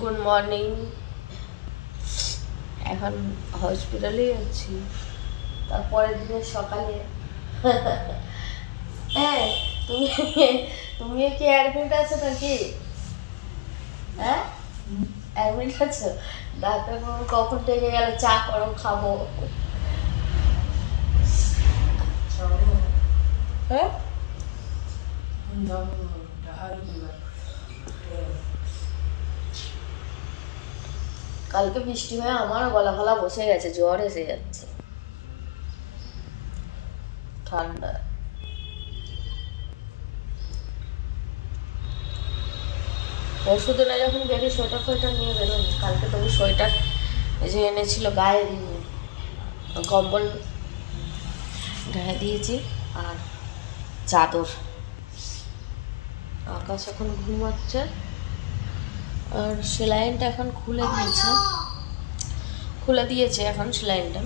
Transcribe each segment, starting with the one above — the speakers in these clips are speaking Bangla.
Good morning. এখন হসপিটালেই আছি, তারপরের দিনের সকালে। হ্যাঁ, তুমি তুমিও কি অ্যাডমিট আছো নাকি? হ্যাঁ, অ্যাডমিট আছো? ডাক্তারবাবু কখন থেকে গেল, চা করো খাবো। হ্যাঁ, কালকে বৃষ্টি হয়ে আমার গলা ফলা বসে গেছে, জ্বর এসে যাচ্ছে, ঠান্ডা। পরশু দিনে যখন বেরি সোয়েটার ফোয়েটার নিয়ে বেরোনি, কালকে তবু সোয়েটার যে এনেছিল গায়ে দিয়ে, কম্বল গায়ে দিয়েছি আর চাদর। আকাশ এখন ঘুমাচ্ছে আর সেলাইনটা এখন খুলে দিয়েছে এখন সেলাইনটা।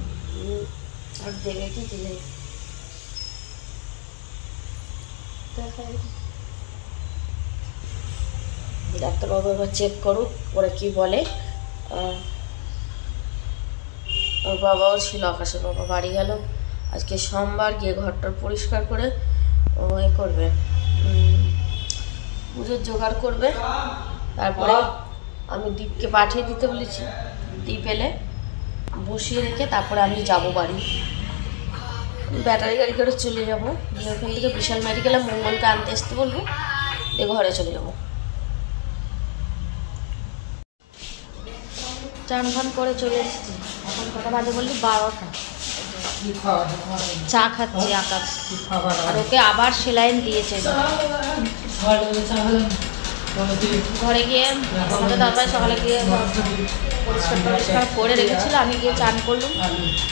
আর দেখে কি দিলে ডাক্তারবাবু এবার চেক করুক, ওরা কি বলে। ওর বাবাও ছিল, আকাশের বাবা বাড়ি গেল আজকে সোমবার, গিয়ে ঘরটার পরিষ্কার করে ও এ করবে, পুজোর জোগাড় করবে। তারপরে আমি দীপকে পাঠিয়ে দিতে বলেছি, দীপ এলে বসিয়ে রেখে তারপরে আমি যাব বাড়ি, ব্যাটারি গাড়ি করে চলে যাবো। গিয়ে ওখান থেকে বিশাল মেডিকেলে মঙ্গলকে আনতে আসতে বলবো, দিয়ে ঘরে চলে যাবো। চান ফান করে চলে এসেছি, এখন কটা বাজে বললি? 12টা। চা খাচ্ছি আকাশ, আর ওকে আবার সেলাইন দিয়েছে। ঘরে গিয়ে আমাদের দাদাভাই সকালে গিয়ে পরিষ্কার করে রেখেছিল, আমি গিয়ে চান করলুম,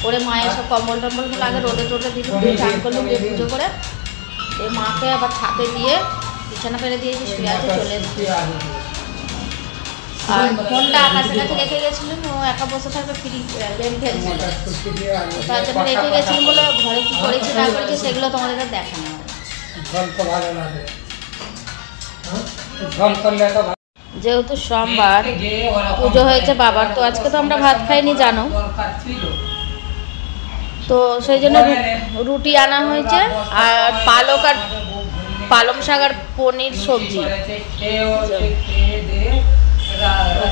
করে মায়ের সব কম্বল টম্বলগুলো আগে রোদে টোদে দিয়ে চান করলুম, দিয়ে পুজো করে এই মাকে আবার ছাদে দিয়ে বিছানা ফেলে দিয়েছি, শুয়ে আছে, চলে এসেছি। আর ফোনটা আকাশের কাছে রেখে গেছিলেন, ও একা বসে থাকবে, ফ্রি গেম খেলছে, তার জন্য রেখে গেছিলেন বলে ঘরে কী করেছি না করেছি সেগুলো তোমাদের দেখানো হয়। যেহেতু সোমবার পুজো হয়েছে বাবার, তো আজকে তো আমরা ভাত খাইনি জানো, তো সেই জন্য রুটি আনা হয়েছে আর পালং শাক আর পনির সবজি।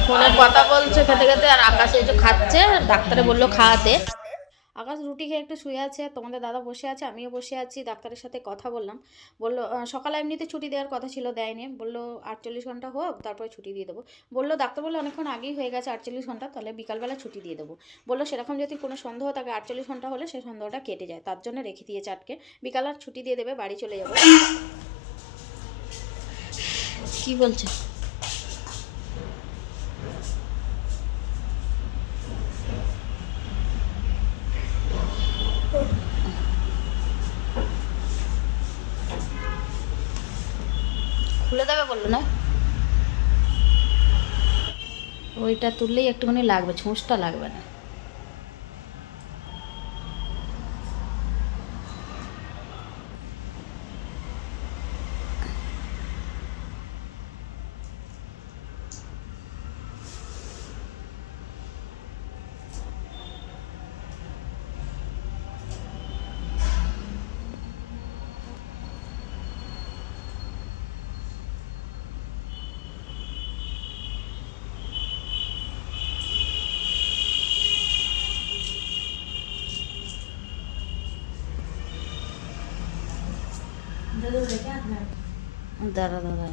ফোনের কথা বলছে খেতে খেতে, আর আকাশ এই যে খাচ্ছে, ডাক্তারে বললো খাওয়াতে। আকাশ রুটি খেয়ে একটু শুয়ে আছে, তোমাদের দাদা বসে আছে, আমিও বসে আছি। ডাক্তারের সাথে কথা বললাম, বললো সকালে এমনিতে ছুটি দেওয়ার কথা ছিল, দেয়নি, বললো 48 ঘন্টা হোক তারপরে ছুটি দিয়ে দেবো। বললো ডাক্তার বললো অনেকক্ষণ আগেই হয়ে গেছে 48 ঘন্টা, তাহলে বিকালবেলা ছুটি দিয়ে দেবো। বললো সেরকম যদি কোনো সন্দেহ থাকে 48 ঘন্টা হলে সেই সন্দেহটা কেটে যায়, তার জন্য রেখে দিয়েছে আটকে, বিকাল আর ছুটি দিয়ে দেবে, বাড়ি চলে যাবো। কি বলছে? খুলে দেবে বললো না, ওইটা তুললেই একটুখানি লাগবে, ছুঁচটা লাগবে না। দাঁড়া দাঁড়া,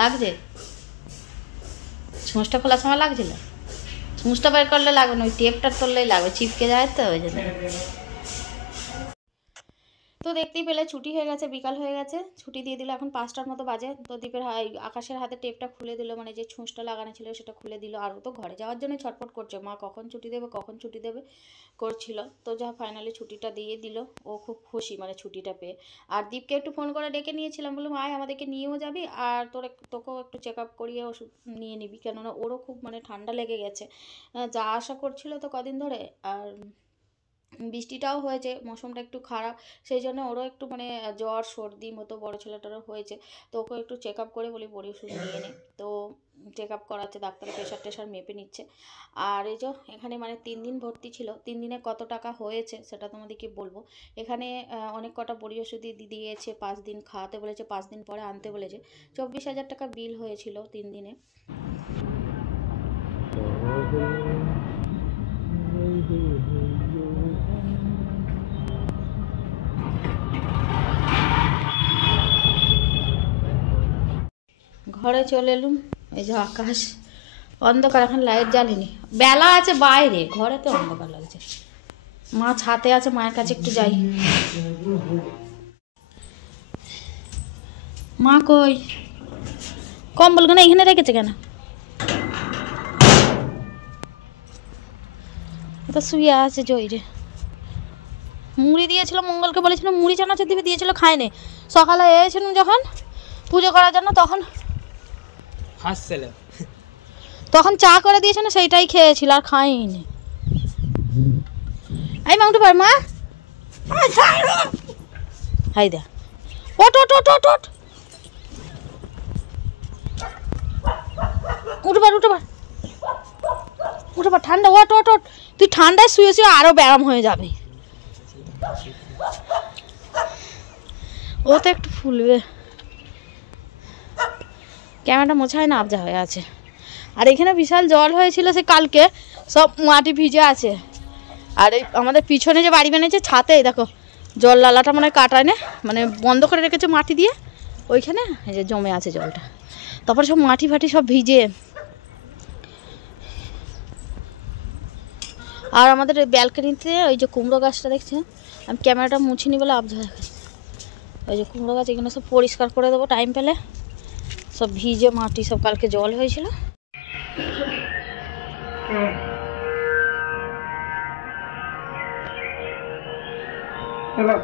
লাগছে, ছোঁচটা খোলার সময় লাগছিল, ছুঁচটা বের করলে লাগবে না, ওই টেপটা তুললেই লাগবে, চিপকে যায় তো ওই জন্য। তো দেখতেই পেলে ছুটি হয়ে গেছে, বিকাল হয়ে গেছে, ছুটি দিয়ে দিল, এখন 5টার মতো বাজে। তো দীপের আকাশের হাতে টেপটা খুলে দিল, মানে যে ছুঁচটা লাগানো ছিল সেটা খুলে দিল। আর ও তো ঘরে যাওয়ার জন্য ছটফট করছে, মা কখন ছুটি দেবে কখন ছুটি দেবে করছিল। তো যা ফাইনালি ছুটিটা দিয়ে দিল, ও খুব খুশি মানে ছুটিটা পেয়ে। আর দীপকে একটু ফোন করে ডেকে নিয়েছিলাম, বললাম আয় আমাদেরকে নিয়েও যাবি, আর তোকেও একটু চেক আপ করিয়ে ওষুধ নিয়ে নিবি, কেননা ওরও খুব মানে ঠান্ডা লেগে গেছে, যা আশা করছিল তো কদিন ধরে। আর বৃষ্টিটাও হয়েছে, মৌসুমটা একটু খারাপ, সেই জন্য ওরও একটু মানে জ্বর সর্দি মতো বড় ছেলেটারও হয়েছে। তো ওকে একটু চেক আপ করে বলি বড়ি ওষুধ নিয়ে নে। তো চেক আপ করাচ্ছে, ডাক্তার প্রেশার টেশার মেপে নিচ্ছে। আর এই যে এখানে মানে 3 দিন ভর্তি ছিল, 3 দিনে কত টাকা হয়েছে সেটা তোমাদেরকে বলবো। এখানে অনেক কটা বড়ি ওষুধই দিয়েছে, 5 দিন খাওয়াতে বলেছে, 5 দিন পরে আনতে বলেছে। 24,000 টাকা বিল হয়েছিল 3 দিনে। ঘরে চলে এলুম, এই যে আকাশ অন্ধকার, এখন লাইট জ্বালিনি, বেলা আছে বাইরে, ঘরে তো অন্ধকার লাগছে। মা ছাতে আছে, মায়ের কাছে একটু যাই। মা কই? কম্বল কেন এখানে রেখেছে কেন? তো শুয়ে আছে জয়রে। মুড়ি দিয়েছিল, মঙ্গলকে বলেছিল মুড়ি চানাচুর দিবে, দিয়েছিল খায়নি। সকালে এসেছিলাম যখন পুজো করার জন্য, তখন চা করে দিয়েছে না, সেইটাই খেয়েছিল, আর খাইনি। এই মা উঠে পার, মা হাই দে, ওট ওট ওট ওট ওট, উঠে পার উঠে পার উঠে পার, ঠান্ডা, ওট ওট ওট, তুই ঠান্ডায় শুয়ে শুয়ে আরো ব্যায়াম হয়ে যাবে। ও তো একটু ফুলবে, ক্যামেরাটা মোছায় না, আবজা হয়ে আছে। আর এখানে বিশাল জল হয়েছিল সে কালকে, সব মাটি ভিজে আছে। আর এই আমাদের পিছনে যে বাড়ি বানিয়েছে ছাতে, দেখো জল লালাটা মানে কাটায় না, মানে বন্ধ করে রেখেছে মাটি দিয়ে, ওইখানে এই যে জমে আছে জলটা, তারপরে সব মাটি ফাটি সব ভিজে। আর আমাদের ওই ব্যালকনিতে ওই যে কুমড়ো গাছটা দেখছে, আমি ক্যামেরাটা মুছিনি বলে আবজা দেখা, ওই যে কুমড়ো গাছ, এখানে সব পরিষ্কার করে দেবো টাইম পেলে, সব ভিজে মাটি, সব কালকে জল হয়েছিল। চলো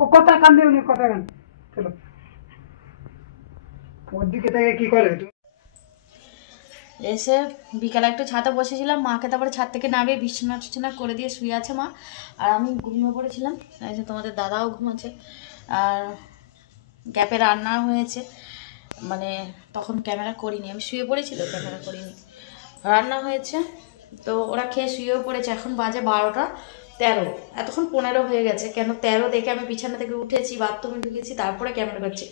ও কথা কান দিও নি, কথা কান চলো। ওর দিকে থেকে কি করে এসে বিকালে একটু ছাদে বসেছিলাম, মাকে তারপরে ছাদ থেকে নামিয়ে বিছানা টিছানা করে দিয়ে শুয়ে আছে মা, আর আমি ঘুমিয়ে পড়েছিলাম। এই যে তোমাদের দাদাও ঘুমাচ্ছে। আর গ্যাপে রান্না হয়েছে, মানে তখন ক্যামেরা করিনি, আমি শুয়ে পড়েছিল, ক্যামেরা করিনি, রান্না হয়েছে। তো ওরা খেয়ে শুয়েও পড়েছে, এখন বাজে 12টা 13, এতক্ষণ 15 হয়ে গেছে। কেন 13 দেখে আমি বিছানা থেকে উঠেছি, বাথরুমে ঢুকেছি, তারপরে ক্যামেরা করছি।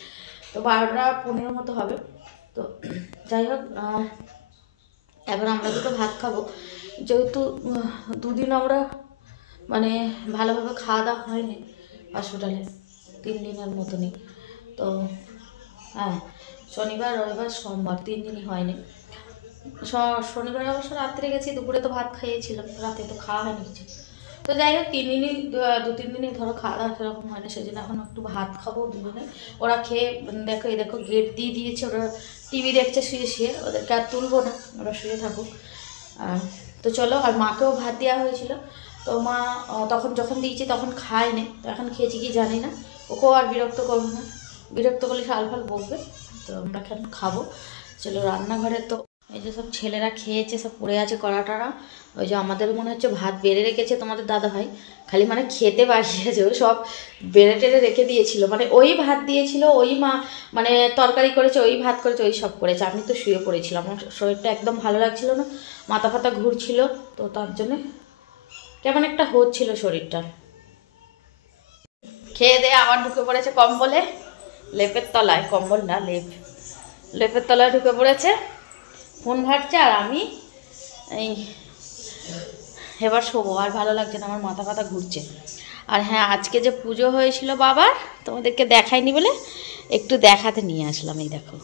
তো 12টা 15 মতো হবে। তো যাই হোক, এখন আমরা দুটো ভাত খাবো, যেহেতু 2 দিন আমরা মানে ভালোভাবে খাওয়া দাওয়া হয়নি হসপিটালে, 3 দিনের মতনই। তো হ্যাঁ, শনিবার রবিবার সোমবার 3 দিনই হয়নি। শনিবার অবশ্য রাত্রে গেছি, দুপুরে তো ভাত খাইয়েছিলাম, রাতে তো খাওয়া হয়নি কিছু। তো যাই হোক 3 দিনই 2-3 দিনই ধরো খাওয়া দাওয়া সেরকম হয় না, সেই জন্য এখন একটু ভাত খাবো দুজনে। ওরা খেয়ে দেখো, এই দেখো গেট দিয়ে দিয়েছে, ওরা টিভি দেখছে শুয়ে শুয়ে, ওদেরকে আর তুলবো না, ওরা শুয়ে থাকুক। তো চলো, আর মাকেও ভাত দেওয়া হয়েছিল, তো মা তখন যখন দিয়েছি তখন খায়নি, তো এখন খেয়েছি কি জানি না। ওকেও আর বিরক্ত করবো না, বিরক্ত করলে শাল ফাল বকবে। তো আমরা এখন খাবো, চলো রান্নাঘরে। তো এই যে সব ছেলেরা খেয়েছে, সব পড়ে আছে কড়াটারা। ওই যে আমাদের মনে হচ্ছে ভাত বেড়ে রেখেছে তোমাদের দাদা ভাই, খালি মানে খেতে বাড়িয়েছে, ও সব বেড়ে টেড়ে রেখে দিয়েছিল, মানে ওই ভাত দিয়েছিল, ওই মা মানে তরকারি করেছে, ওই ভাত করেছে, ওই সব করেছে। আমি তো শুয়ে পড়েছিলাম, আমার শরীরটা একদম ভালো লাগছিল না, মাথা ফাতা ঘুরছিল, তো তার জন্যে কেমন একটা হচ্ছিল শরীরটা। খেয়ে দিয়ে আবার ঢুকে পড়েছে কম্বলে, লেপের তলায়, কম্বল না লেপের তলায় ঢুকে পড়েছে, ফোন ঘাটছে। আর আমি এই এবার শোবো, আর ভালো লাগছে না, আমার মাথা ফাতা ঘুরছে। আর হ্যাঁ, আজকে যে পুজো হয়েছিল বাবার, তোমাদেরকে দেখাইনি বলে একটু দেখাতে নিয়ে আসলাম। এই দেখো,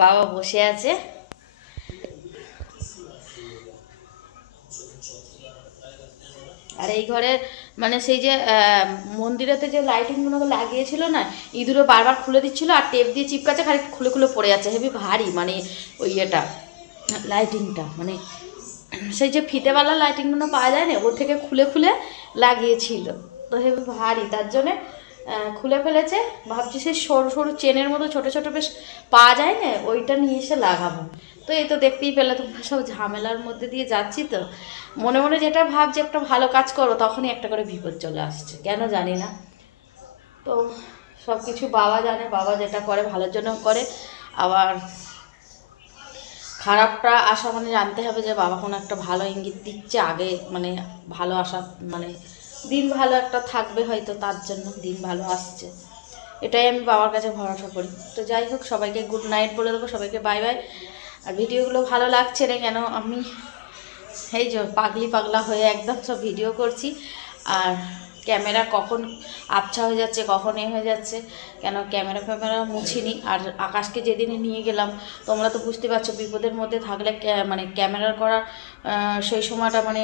বাবা বসে আছে। আর এই ঘরে মানে সেই যে মন্দিরেতে যে লাইটিংগুলো লাগিয়েছিল না, ইঁদুরে বারবার খুলে দিচ্ছিল আর টেপ দিয়ে চিপকাচ্ছে, খালি খুলে খুলে পড়ে যাচ্ছে, হেবি ভারী মানে ওই এটা লাইটিংটা, মানে সেই যে ফিতেওয়ালা লাইটিংগুলো পাওয়া যায় না, ওর থেকে খুলে খুলে লাগিয়েছিল, তো হেবি ভারী, তার জন্যে খুলে ফেলেছে। ভাবছি সেই সরু সরু চেনের মতো ছোটো ছোটো বেশ পাওয়া যায় না, ওইটা নিয়ে এসে লাগাবো। তো এই তো দেখতেই পেলে তোমরা, সব ঝামেলার মধ্যে দিয়ে যাচ্ছি, তো মনে মনে যেটা ভাবছি একটা ভালো কাজ করো, তখনই একটা করে বিপদ চলে আসছে, কেন জানি না। তো সব কিছু বাবা জানে, বাবা যেটা করে ভালোর জন্য করে, আবার খারাপটা আসা মানে জানতে হবে যে বাবা কোনো একটা ভালো ইঙ্গিত দিচ্ছে, আগে মানে ভালো আসা মানে দিন ভালো একটা থাকবে হয়তো, তার জন্য দিন ভালো আসছে, এটাই আমি বাবার কাছে ভরসা করি। তো যাই হোক, সবাইকে গুড নাইট বলে দেবো, সবাইকে বাই বাই। আর ভিডিওগুলো ভালো লাগছে না কেন, আমি এই যে পাগলি পাগলা হয়ে একদম সব ভিডিও করছি, আর ক্যামেরা কখন আবছা হয়ে যাচ্ছে, কখন হয়ে যাচ্ছে, কেন ক্যামেরা মুছিনি। আর আকাশকে যেদিনে নিয়ে গেলাম, তোমরা তো বুঝতে পারছো, বিপদের মধ্যে থাকলে মানে ক্যামেরা করা সেই সময়টা মানে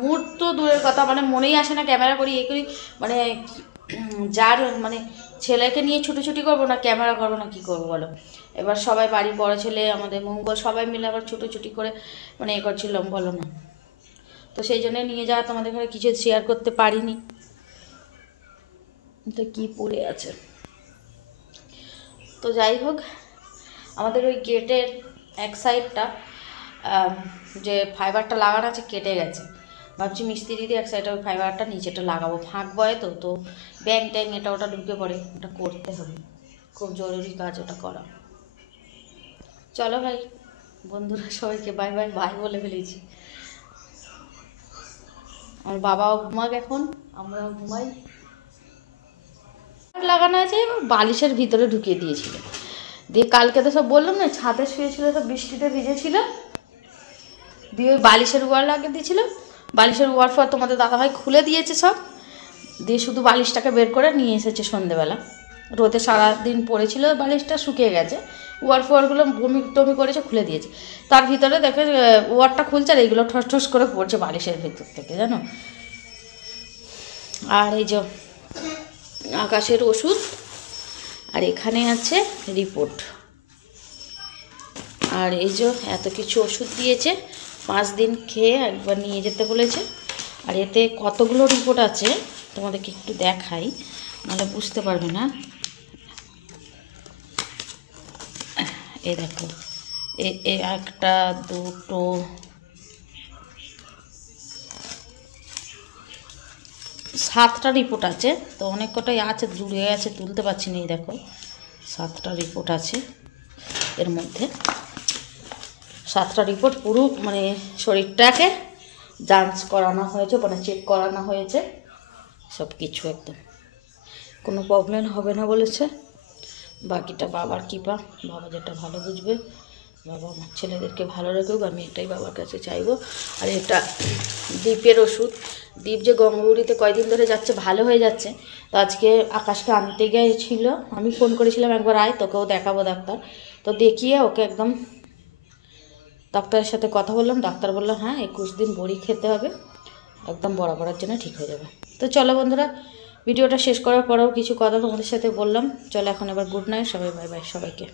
মুড তো দূরের কথা, মানে মনেই আসে না ক্যামেরা করি এ করি, মানে যার মানে ছেলেকে নিয়ে ছুটোছুটি করবো না ক্যামেরা করবো না, কী করবো বলো। এবার সবাই বাড়ির বড় ছেলে আমাদের মঙ্গল সবাই মিলে আবার ছুটোছুটি করে মানে এ করছিলাম, বলো না। তো সেই জন্য নিয়ে যাওয়া তোমাদের ঘরে কিছু শেয়ার করতে পারিনি। তো কি পড়ে আছে, তো যাই হোক, আমাদের ওই গেটের এক সাইডটা যে ফাইবারটা লাগানো আছে কেটে গেছে, ভাবছি মিস্ত্রি দিয়ে এক সাইডে ওই ফাইবারটা নিচেটা লাগাবো, ফাঁক বয় তো, তো ব্যাং ট্যাং এটা ওটা ঢুকে পড়ে, ওটা করতে হবে, খুব জরুরি কাজ ওটা করা। চলো ভাই বন্ধুরা, সবাইকে বাই বাই, বাই বলে ফেলেছি। আমার বাবাও ঘুমাক, এখন আমরাও ঘুমাই। লাগানো আছে বালিশের ভিতরে ঢুকিয়ে দিয়েছিল, দিয়ে কালকে তো সব বললাম না ছাদে শুয়েছিল, সব বৃষ্টিতে ভিজেছিল, দিয়ে ওই বালিশের ওয়ার লাগিয়ে দিয়েছিল, বালিশের ওয়ার ফর তোমাদের দাদাভাই খুলে দিয়েছে সব, দিয়ে শুধু বালিশটাকে বের করে নিয়ে এসেছে সন্ধেবেলা, রোদে সারাদিন পড়েছিল, বালিশটা শুকিয়ে গেছে, ওয়ার ফোয়ারগুলো বমি টমি করেছে, খুলে দিয়েছে, তার ভিতরে দেখে ওয়ারটা খুলছে আর এইগুলো ঠস ঠস করে পড়ছে বালিশের ভিতর থেকে, জানো। আর এই যে আকাশের ওষুধ, আর এখানে আছে রিপোর্ট, আর এই যে এত কিছু ওষুধ দিয়েছে, 5 দিন খেয়ে একবার নিয়ে যেতে বলেছে। আর এতে কতগুলো রিপোর্ট আছে তোমাদেরকে একটু দেখাই, নাহলে বুঝতে পারবে না। এই দেখো, এ একটা, দুটো, 7টা রিপোর্ট আছে, তো অনেক কটাই আছে, জুড়ে আছে, তুলতে পারছি না। এই দেখো 7টা রিপোর্ট আছে, এর মধ্যে 7টা রিপোর্ট পুরো মানে শরীরটাকে যাঞ্চ করানো হয়েছে, মানে চেক করানো হয়েছে, সব কিছু একদম কোনো প্রবলেম হবে না বলেছে। বাকিটা বাবার কৃপা, বাবা যেটা ভালো বুঝবে, বাবা আমার ছেলেদেরকে ভালো রাখুক, আমি এটাই বাবার কাছে চাইবো। আর এটা দীপের ওষুধ, দীপ যে গঙ্গগুড়িতে কয়দিন ধরে যাচ্ছে, ভালো হয়ে যাচ্ছে, তো আজকে আকাশকে আনতে গিয়েছিল, আমি ফোন করেছিলাম একবার আয় তোকেও দেখাবো ডাক্তার, তো দেখিয়ে ওকে একদম ডাক্তারের সাথে কথা বললাম, ডাক্তার বললো হ্যাঁ 21 দিন বড়ি খেতে হবে, একদম বরাবরের জন্য ঠিক হয়ে যাবে। তো চলো বন্ধুরা, ভিডিওটা শেষ করার পরেও কিছু কথা তোমাদের সাথে বললাম, চলো এখন এবার গুড নাইট, সবাই বাই বাই সবাইকে।